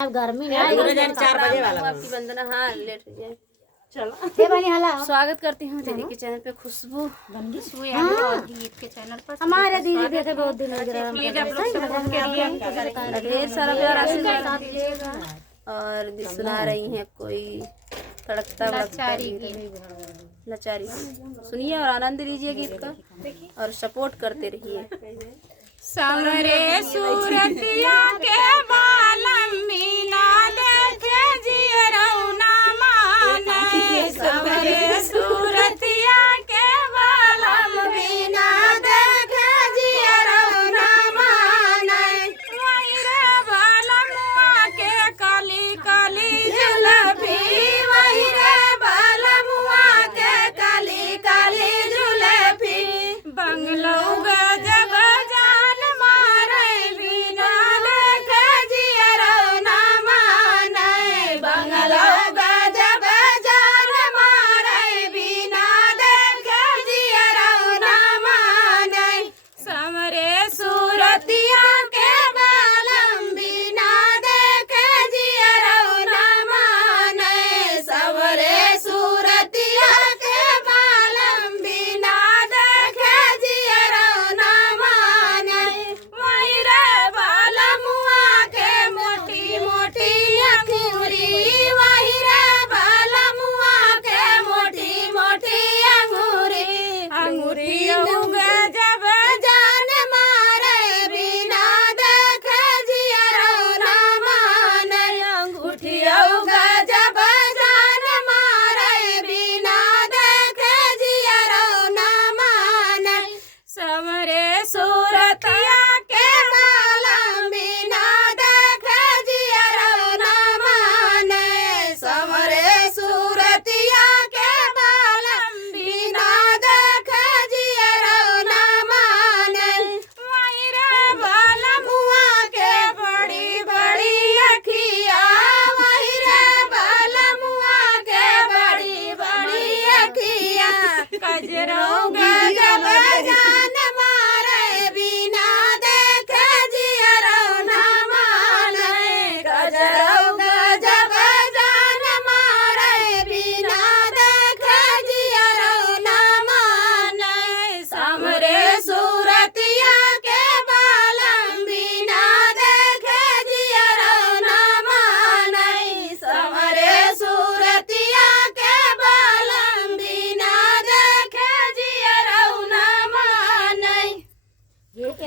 अब गर्मी में 4 बजे वाला आपकी वंदना। हाँ लेट हो जाए। चलो हे बनी हला स्वागत करती हूँ दीदी के चैनल पे। खुशबू गीत के चैनल पर हमारे दीदी देखे बहुत दिन हो गया ढेर सारा प्यार आशीर्वाद और सुना रही हैं कोई तड़कता लाचारी। सुनिए और आनंद लीजिए गीत का और सपोर्ट करते रहिए। समरे सूरतिया के बालम मीना देखे जियरौना माने। समरे सूरतिया के बालम मीना देखे जियरौना माने। वही रे बालमुआ के काली काली जुलफी। वही रे बालमुआ के काली काली जुलफी। बंगलो गजब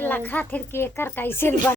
लखा थिर के कर कैसे